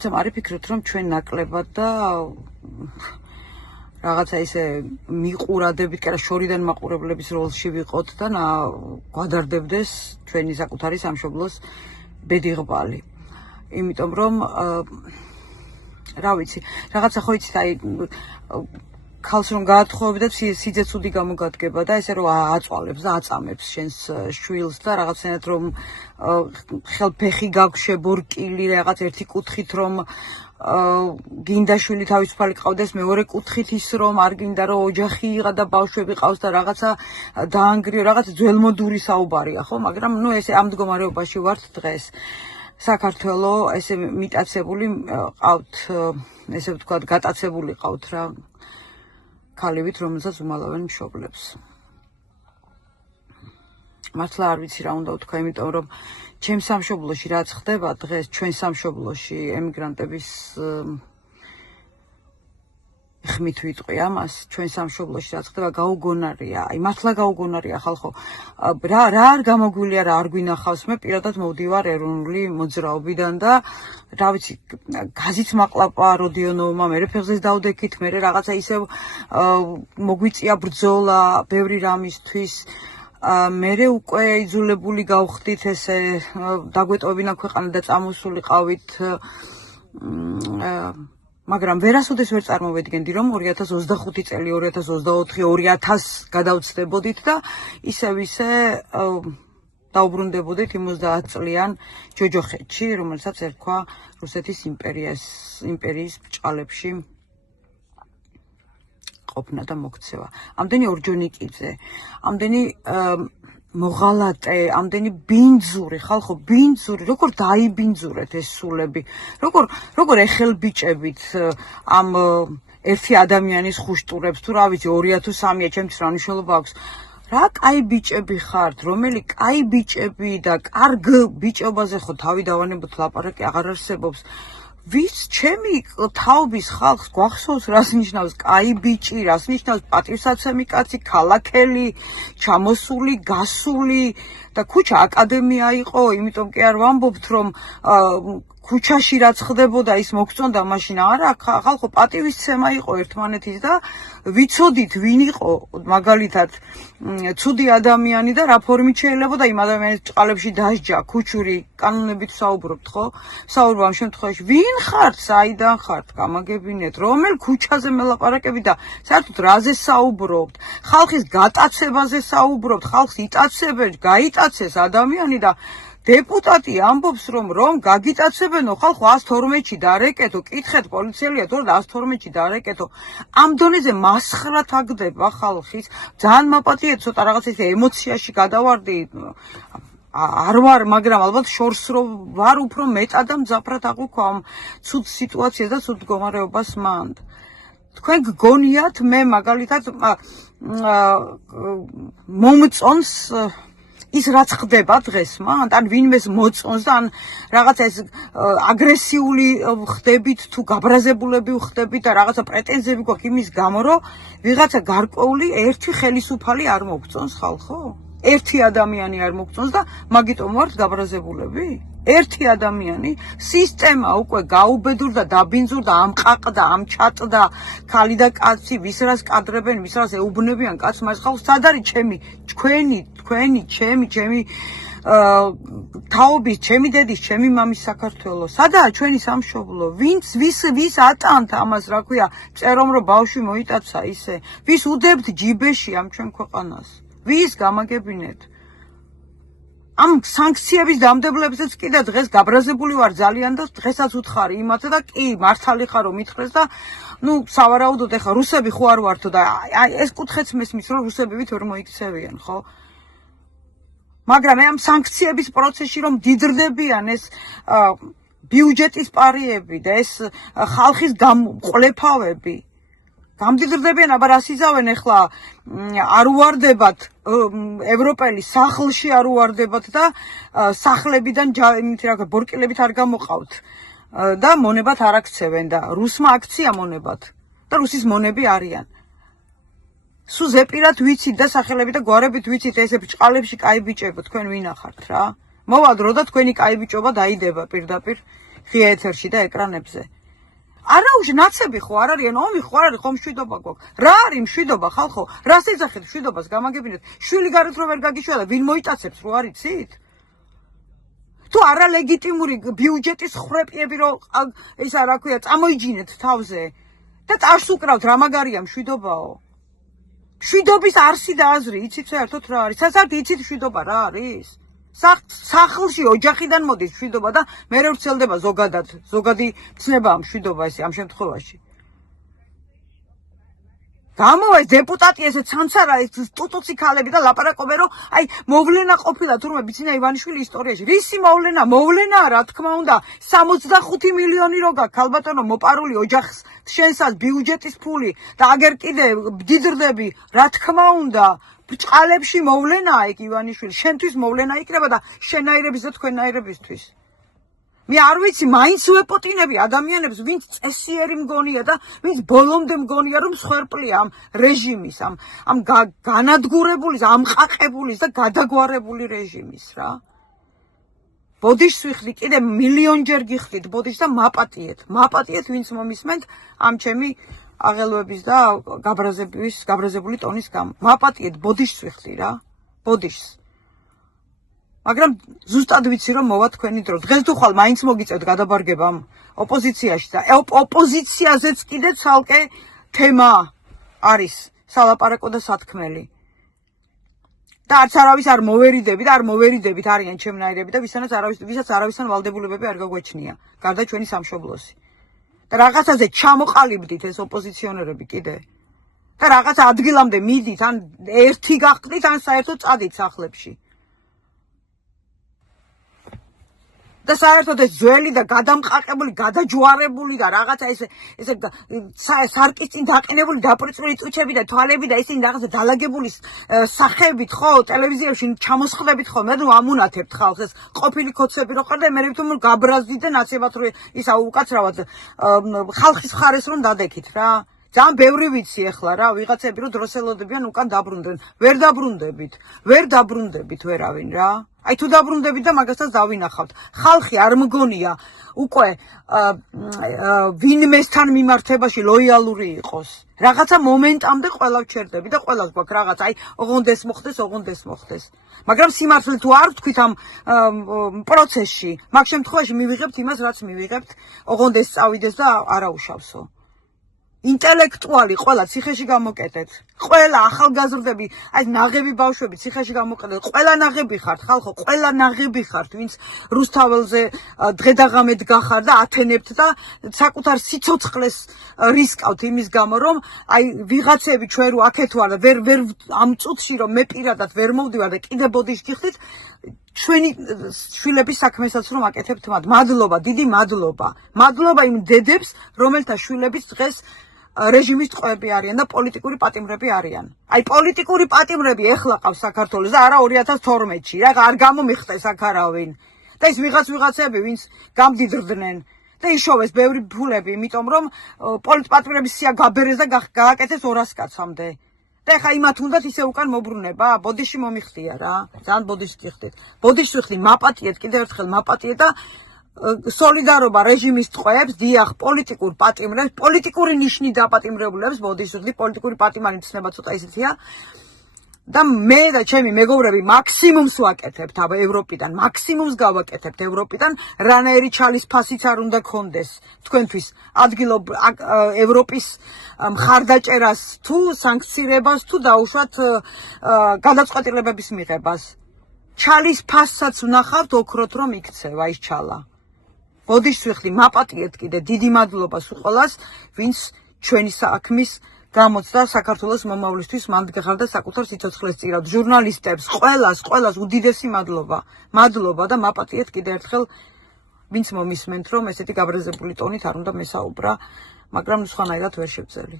რაღაცამ არ იფიქრეთ, რომ ჩვენ ნაკლებად და რაღაცა ისე მიყურადებით, კი არა შორიდან მაყურებლების როლში ვიყოთ და გვადარდებდეს ჩვენი საკუთარი სამშობლოს ბედიღბალი. იმიტომ რომ რა ვიცი, რაღაცა ხო იცით, აი ქალს რომ გაათხოვები და სიძე ცუდი გამოგადგება და ესე რომ აწვალებს და აწამებს შენს შვილს და რაღაცნაირად რომ ხელფეხი გაქვს შებორკილი რაღაც ერთი კუთხით რომ გინდა შვილი თავისუფალი ყავდეს, მეორე კუთხით ის რომ არ გინდა რომ ოჯახი იღა და ბავშვები ყავს და რაღაცა დაანგრიო, რაღაცა ძველმოდური საუბარია, ხო? მაგრამ ნუ ესე ამ მდგომარეობაში ვართ დღეს. საქართველო ესე მიტაცებული ყავთ, ესე ვთქვათ, გატაცებული ყავთ რა ქალივით, რომელსაც უმალავენ მშობლებს. მართლა არ ვიცი რა უნდა ვთქვა, იმიტომ რომ ჩემს სამშობლოში რაც ხდება დღეს, ჩვენ სამშობლოში ემიგრანტების ხმით ვიტყვი ამას, ჩვენ სამშობლოში რაც ხდება გაუგონარია, აი მართლა გაუგონარია ხალხო. რა არ გამოგვილია, რა არ გვინახავს, მე პირადად მოვდივარ ეროვნული მოძრაობიდან და რა ვიცი, გაზიც მაყლაპა როდიონოვმა, მე ფეხზეც დავდექით, მე რაღაცა ისევ მოგვიწია ბრძოლა ბევრი რამისთვის. მერე უკვე იძულებული გავხდით ესე დაგვეტოვებინა ქვეყანა და წამოსულიყავით მაგრამ ვერასოდეს ვერ წარმოვედგენდი რომ 2025 წელი 2024 2000 გადავწდებოდით და ისევ დაუბრუნდებოდით იმ 30 წლიან ჯოჯოხეთში, რომელსაც ერქვა რუსეთის იმპერიის ბჭყალებში ყოფნა და მოქცევა. ამდენი ორჯონიკიძე, ამდენი მოღალატე, ამდენი ბინძური, ხალხო, ბინძური, როგორ დაიბინძურეთ ეს სულები, როგორ ეხელბიჭებით ამ ერთი ადამიანის ხუშტურებს, თუ რა ვიცი, 2-ია თუ 3-ია, ჩემთვის რა მნიშვნელობა აქვს. რა კაი ბიჭები ხართ, რომელი კაი ბიჭები და კარგ ბიჭობაზე ხო თავი დავანებოთ ლაპარაკი აღარ არსებობს. ვის ჩემი თაობის ხალხს გვახსოვს რას ნიშნავს კაი ბიჭი, რას ნიშნავს პატივსაცემი კაცი, ქალაქელი, ჩამოსული, გასული და ქუჩა აკადემია იყო, იმიტომ კი არ ვამბობთ რომ ქუჩაში რაც ხდებოდა ის მოგწონდა მაშინ არა, ხალხო პატივისცემა იყო ერთმანეთის და ვიცოდით ვინ იყო მაგალითად ცუდი ადამიანი და რა ფორმით შეიძლება და იმ ადამიანის ბჭყალებში დასჯა ქუჩური კანონებით საუბრობთ, ხო? საუბრობ ამ შემთხვევაში ვინ ხართ, საიდან ხართ, გამაგებინეთ, რომელ ქუჩაზე მელაპარაკებით და საერთოდ რაზე საუბრობთ? ხალხის გატაცებაზე საუბრობთ, ხალხს იტაცებენ, გაიტაცეს ადამიანი და დეპუტატი ამბობს რომ გაგიტაცებენო ხალხო 112-ში დარეკეთო, კითხეთ პოლიციელია თუ არა 112-ში დარეკეთო. ამ დონეზე მასხრა თაგდება ხალხის, ძალიან მაპატიეთ, ცოტა რაღაც ისე ემოციაში გადავარდი. არ ვარ, მაგრამ ალბათ შორს რო ვარ, უფრო მეტად და მძაფრად აღვიქვა ამ ცუდ სიტუაციას და ცუდ მდგომარეობას მანდ. თქვენ გგონიათ მე მაგალითად მომწონს ის რაც ხდება დღეს მანდ, ან ვინმეს მოწონს და ან რაღაცა ეს აგრესიული ხდებით თუ გაბრაზებულები ხდებით და რაღაცა პრეტენზიები გვაქვს იმის გამო, რომ ვიღაცა გარკვეული ერთი ხელისუფალი არ მოგწონს ხალხო? ერთი ადამიანი არ მოგწონს და მაგიტომ ვართ გაბრაზებულები? ერთი ადამიანი, სისტემა უკვე გაუბედურდა, დაბინძურდა, ამყაყდა, ამჩატდა, ქალი და კაცი, ვის რას კადრებენ, ვის რას ეუბნებიან კაცს მას ხალხს, სად არის თქვენი, ჩემი თაობის, ჩემი დედის, ჩემი მამის საქართველო, სადაა ჩვენი სამშობლო, ვის ატანთ ამას, რა ქვია, წერომ რომ ბავშვი მოიტაცა ისე, ვის უდებთ ჯიბეში ამ ჩვენ ქვეყანას, ვის გამაგებინეთ? ამ სანქციების დამდებლებსაც კი და დღეს გაბრაზებული ვარ ძალიან და დღესაც უთხარი იმათა და კი მართალი ხარ რომ მითხრეს და ნუ სავარაუდოდ ეხა რუსები ხო არ ვართო და აი ეს კუთხეც მესმის რომ რუსებივით ვერ მოიქცევიან, ხო? მაგრამ ამ სანქციების პროცესში რომ დიდრდებიან ეს ბიუჯეტის პარიები და ეს ხალხის გამყლეფავები გამდიდრდებიან, აბა რას იზავენ ახლა არ უვარდებათ ევროპელი სახლში არ უვარდებათ და სახლებიდან ბორკილებით არ გამოყავთ და მონებათ არ აქცევენ და რუსმა აქცია მონებათ და რუსის მონები არიან. სულ ზეპირად ვიცით და სახელებით და გვარებით ვიცით ესე ბჭყალებში კაი ბიჭებო თქვენ ვინახართ რა. მოვალ დრო და თქვენი კაი ბიჭობა დაიდება პირდაპირ ღია ეთერში და ეკრანებზე. არა უშ ნაცები ხო არ არიან ომი ხო არ არის ხომ მშვიდობა გვაქვს რა არის მშვიდობა ხალხო რას ეძახით მშვიდობას გამაგებინეთ შვილი გარეთ რო ვერ გაგიშველა ვინ მოიტაცებს რო არიცით თუ არა ლეგიტიმური ბიუჯეტის ხრეპიები რო ისა რა ქვია წამოიჯინეთ თავზე და წარს უკრავთ რა მაგარია მშვიდობაო მშვიდობის არსი და აზრი იცით საერთოდ რა არის საერთოდ იცით მშვიდობა რა არის სახლში ოჯახიდან მოდის მშვიდობა და მერე ვრცელდება ზოგადი ცნებაა მშვიდობა ესე ამ შემთხვევაში გამოვა ეს დეპუტატი ესე ცანცარა ეს ტუტუცი ქალები და ლაპარაკობენ რომ აი მოვლენა ყოფილა თურმე ბიცინა ივანიშვილი ისტორიაში რისი მოვლენაა რა თქმა უნდა 65 მილიონი რო გაქვს ქალბატონო მოპარული ოჯახს შენსაც ბიუჯეტის ფული და აგერ კიდე ბდიდრდები რა თქმა უნდა ბჭყალებში მოვლენაა იქ ივანიშვილი შენთვის მოვლენა იქნება და შენაირების და თქვენაირებისთვის მე არ ვიცი მაინც ვეპოტინები ადამიანებს ვინც წესიერი მგონია და ვინც ბოლომდე მგონია რომ სხერპლია ამ რეჟიმის ამ განადგურებულის ამყაყებულის და გადაგვარებული რეჟიმის რა ბოდიშს ვიხდი კიდე მილიონჯერ გიხდით ბოდიშს და მაპატიეთ ვინც მომისმენთ ამ ჩემი აღელვების და გაბრაზებული ტონის გამო მაპატიეთ ბოდიშს ვიხდი რა ბოდიშს მაგრამ ზუსტად ვიცი რომ მოვა თქვენი დრო დღეს თუ ხვალ მაინც მოგიწევთ გადაბარგება ამ ოპოზიციაში და ოპოზიციაზეც კიდე ცალკე თემა არის სალაპარაკო და სათქმელი და არც არავის არ მოვერიდებით არიან ჩემნაირები და ვისაც არავისთან ვალდებულებები არ გაგვეჩნია გარდა ჩვენი სამშობლოსი და რაღაცაზე ჩამოყალიბდით ეს ოპოზიციონერები კიდე და რაღაც ადგილამდე მიდით ან ერთი გახდით ან საერთოდ წადით სახლებში და საერთოდ ეს ძველი და გადამყაყებული, გადაჯვარებული და რაღაცა ესე სარკის წინ დაყენებული დაპრიწული წუჩები და თვალები და ისინი რაღაცა დალაგებული სახეებით ხო ტელევიზიაში ჩამოსხდებით ხო მე რომ ამუნათებთ ხალხს ეს ყოფილი კოცები რო ყარდა მე თვითონ გაბრაზდით და ნაცებად რო ისა უკაცრავად ხალხის ხარეს რომ დადექით რა ძალიან ბევრი ვიცი ახლა რა ვიღაცები რო დროსელოდებიან უკან დაბრუნდნენ ვერ დაბრუნდებით ვერავინ რა აი თუ დაბრუნდებით და მაგასაც დავინახავთ ხალხი არ მგონია უკვე ვინმესთან მიმართებაში ლოიალური იყოს რაღაცა მომენტამდე ყველა ვჩერდები და ყველას გვაქვს რაღაცა აი ოღონდეს მოხდეს მაგრამ სიმართლე თუ არ ვთქვით ამ პროცესში მაგ შემთხვევაში მივიღებთ იმას რაც მივიღებთ ოღონდეს წავიდეს და არაუშავსო ინტელექტუალი ყველა ციხეში გამოკეტეთ ყველა ახალგაზრდები აი ნაღები ბავშვები ციხეში გამოკეტეთ ყველა ნაღები ხართ ხალხო ყველა ნაღები ხართ ვინც რუსთაველზე დღედაღამედ გახარ და ათენებთ და საკუთარ სიცოცხლეს რისკავთ იმის გამო რომ აი ვიღაცები ჩვენ რო აქეთ ვარ და ვერ ამ წუთში რომ მე პირადად ვერ მოვდივარ და კიდე ბოდიშს გიხდით ჩვენი შვილების საქმესაც რომ აკეთებთ მათ მადლობა დიდი მადლობა იმ დედებს რომელთა შვილების დღეს რეჟიმის ტყვეები არიან და პოლიტიკური პატიმრები არიან. აი პოლიტიკური პატიმრები ეხლა ყავს საქართველოს და არა 2012-ში რა არ გამომიხტეს აქ არავინ. და ის ვიღაცები ვინც გამდიდრდნენ და იშოვეს ბევრი ფულები, იმიტომ რომ პოლიტპატიმრების სია გაბერეს და გააკეთეს 200 კაცამდე. და ეხა იმათ უნდათ ისე უკან მობრუნება, ბოდიში მომიხდია რა. ძალიან ბოდიშს გიხდით. ბოდიშს ვიხდი მაპატიეთ კიდევ ერთხელ მაპატიეთ და სოლიდარობა რეჟიმის ტყვეებს, დიახ, პოლიტიკურ პატიმრებს, პოლიტიკური ნიშნით დაპატიმრებულებს, ბოდიშს ვიხდი, პოლიტიკური პატიმარი ცნება ცოტა ისეთია. და მე და ჩემი მეგობრები მაქსიმუმს ვაკეთებთ ევროპიდან, მაქსიმუმს გავაკეთებთ ევროპიდან, რანაირი ჩალის ფასიც არ უნდა გქონდეს თქვენთვის ადგილობ ევროპის მხარდაჭერას თუ სანქცირებას თუ დაუშვათ გადაწყვეტილებების მიღებას. ჩალის ფასსაც ვნახავთ ოქროთ რომ იქცევა ის ჩალა. ბოდიშს ვიხდი, მაპატიეთ კიდე დიდი მადლობა სულყოლას, ვინც ჩვენი საქმის გამოცდა საქართველოს მომავლისთვის მანდ გახარდა საკუთარ სიცოცხლეს წირავთ ჟურნალისტებს ყველას უდიდესი მადლობა და მაპატიეთ კიდე ერთხელ ვინც მომისმენთ რომ ესეთი გაბრაზებული ტონით არ უნდა მესაუბრა მაგრამ სხვანაირად ვერ შევძელი